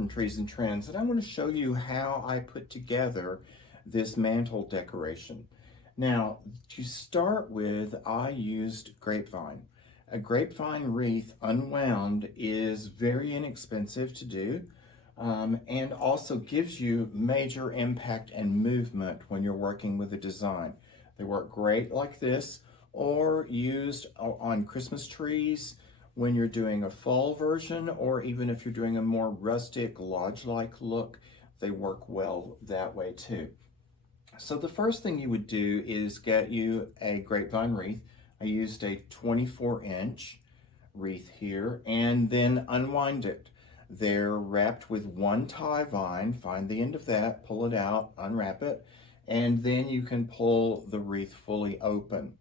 from Trees and Trends, and I want to show you how I put together this mantle decoration. Now, to start with, I used grapevine. A grapevine wreath unwound is very inexpensive to do, and also gives you major impact and movement when you're working with a design. They work great like this, or used on Christmas trees when you're doing a fall version, or even if you're doing a more rustic lodge-like look, they work well that way too. So the first thing you would do is get you a grapevine wreath. I used a 24-inch wreath here, and then unwind it. They're wrapped with one tie vine. Find the end of that, pull it out, unwrap it, and then you can pull the wreath fully open.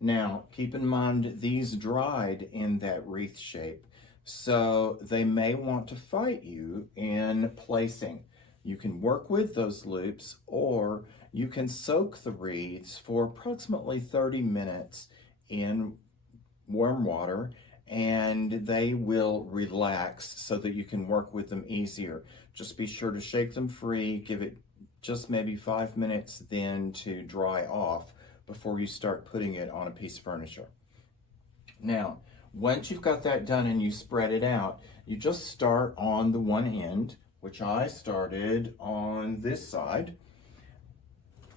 Now, keep in mind these dried in that wreath shape, so they may want to fight you in placing. You can work with those loops, or you can soak the wreaths for approximately 30 minutes in warm water, and they will relax so that you can work with them easier. Just be sure to shake them free, give it just maybe 5 minutes then to dry off before you start putting it on a piece of furniture. Now, once you've got that done and you spread it out, you just start on the one end, which I started on this side,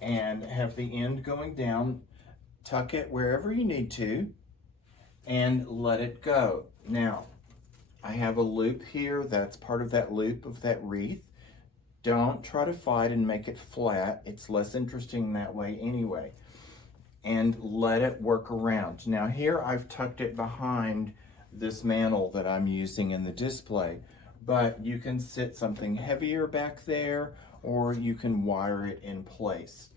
and have the end going down, tuck it wherever you need to, and let it go. Now, I have a loop here, that's part of that loop of that wreath. Don't try to fight and make it flat, it's less interesting that way anyway. And let it work around. Now here I've tucked it behind this mantle that I'm using in the display, but you can sit something heavier back there, or you can wire it in place.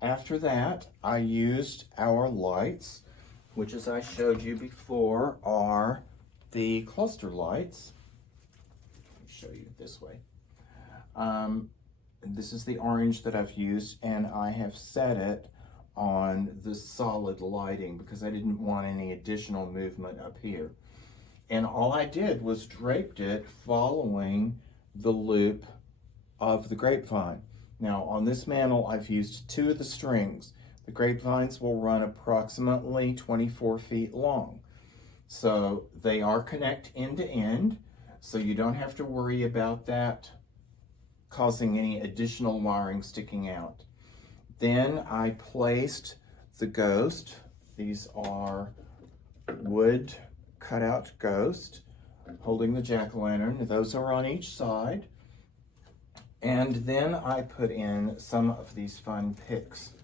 After that, I used our lights, which, as I showed you before, are the cluster lights. Let me show you this way. This is the orange that I've used, and I have set it on the solid lighting because I didn't want any additional movement up here. And all I did was draped it following the loop of the grapevine. Now on this mantle, I've used 2 of the strings. The grapevines will run approximately 24 feet long. So they are connect end to end, so you don't have to worry about that causing any additional wiring sticking out. Then I placed the ghost. These are wood cutout ghost holding the jack-o'-lantern. Those are on each side. And then I put in some of these fun picks.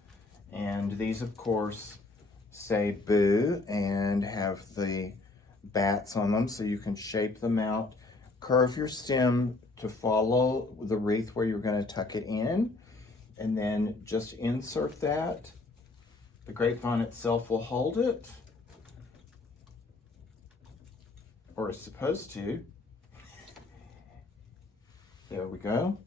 And these, of course, say boo and have the bats on them so you can shape them out. Curve your stem to follow the wreath where you're going to tuck it in. And then just insert that. The grapevine itself will hold it, or it's supposed to. There we go.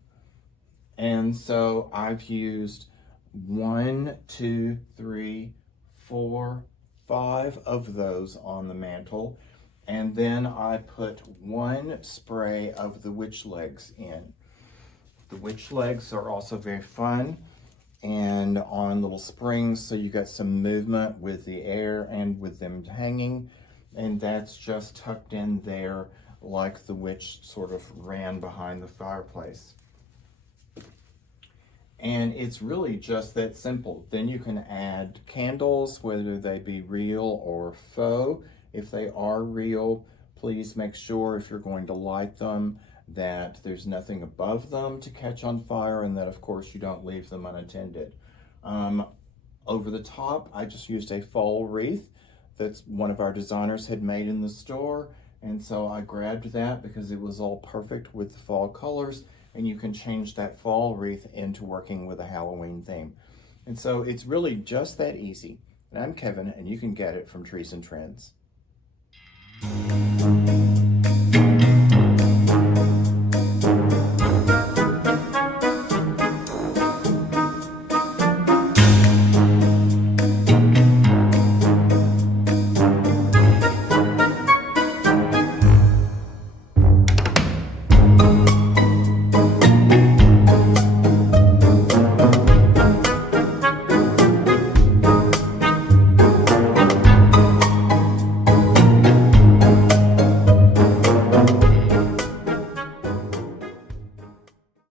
And so I've used 1, 2, 3, 4, 5 of those on the mantle. And then I put 1 spray of the witch legs in. The witch legs are also very fun and on little springs, so you got some movement with the air and with them hanging, and that's just tucked in there like the witch sort of ran behind the fireplace. And it's really just that simple. Then you can add candles, whether they be real or faux. If they are real, please make sure if you're going to light them that there's nothing above them to catch on fire, and that of course you don't leave them unattended. Over the top, I just used a fall wreath that's one of our designers had made in the store, and so I grabbed that because it was all perfect with the fall colors, and you can change that fall wreath into working with a Halloween theme. And so it's really just that easy. And I'm Kevin, and you can get it from Trees and Trends.